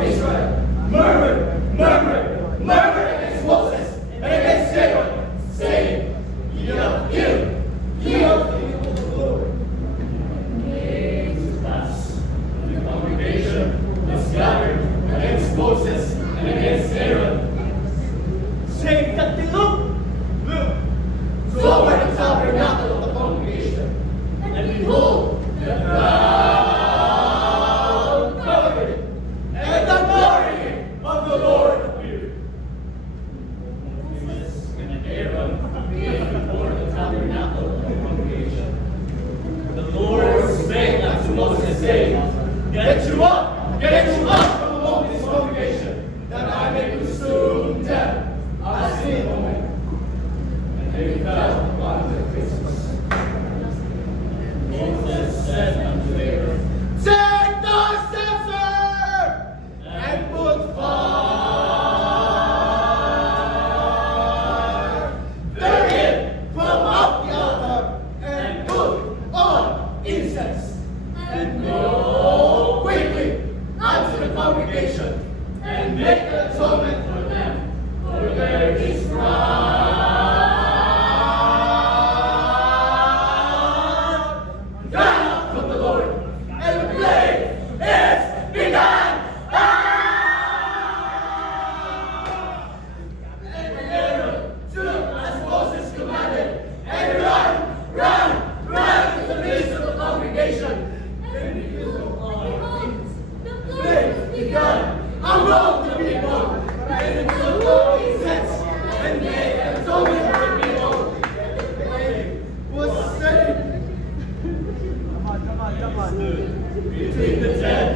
of Israel murmured, murmured, murmured against Moses and against Aaron, saying, Ye have killed, ye have killed the Lord. And it came to pass, when the congregation was gathered against Moses and against Aaron, saying that they looked toward the tabernacle of the congregation, and behold, the cloud covered it, and the glory of the Lord appeared. Moses and Aaron appeared before the tabernacle of the congregation. The Lord spake unto Moses, saying, Get you up from among this congregation, that I may consume them as in a moment. And they fell upon their faces. Moses said unto Aaron, Take thy scepter, and put fire therein from off the altar, and put on incense, and go quickly unto the congregation, and make an atonement for them, for there is wrath from the Lord, and the plague is begun. And Aaron took as Moses commanded, and ran to the midst of the congregation, and behold, the plague began among the people, and it took no incense, and made an atonement for the people, and the plague was saved. Between the dead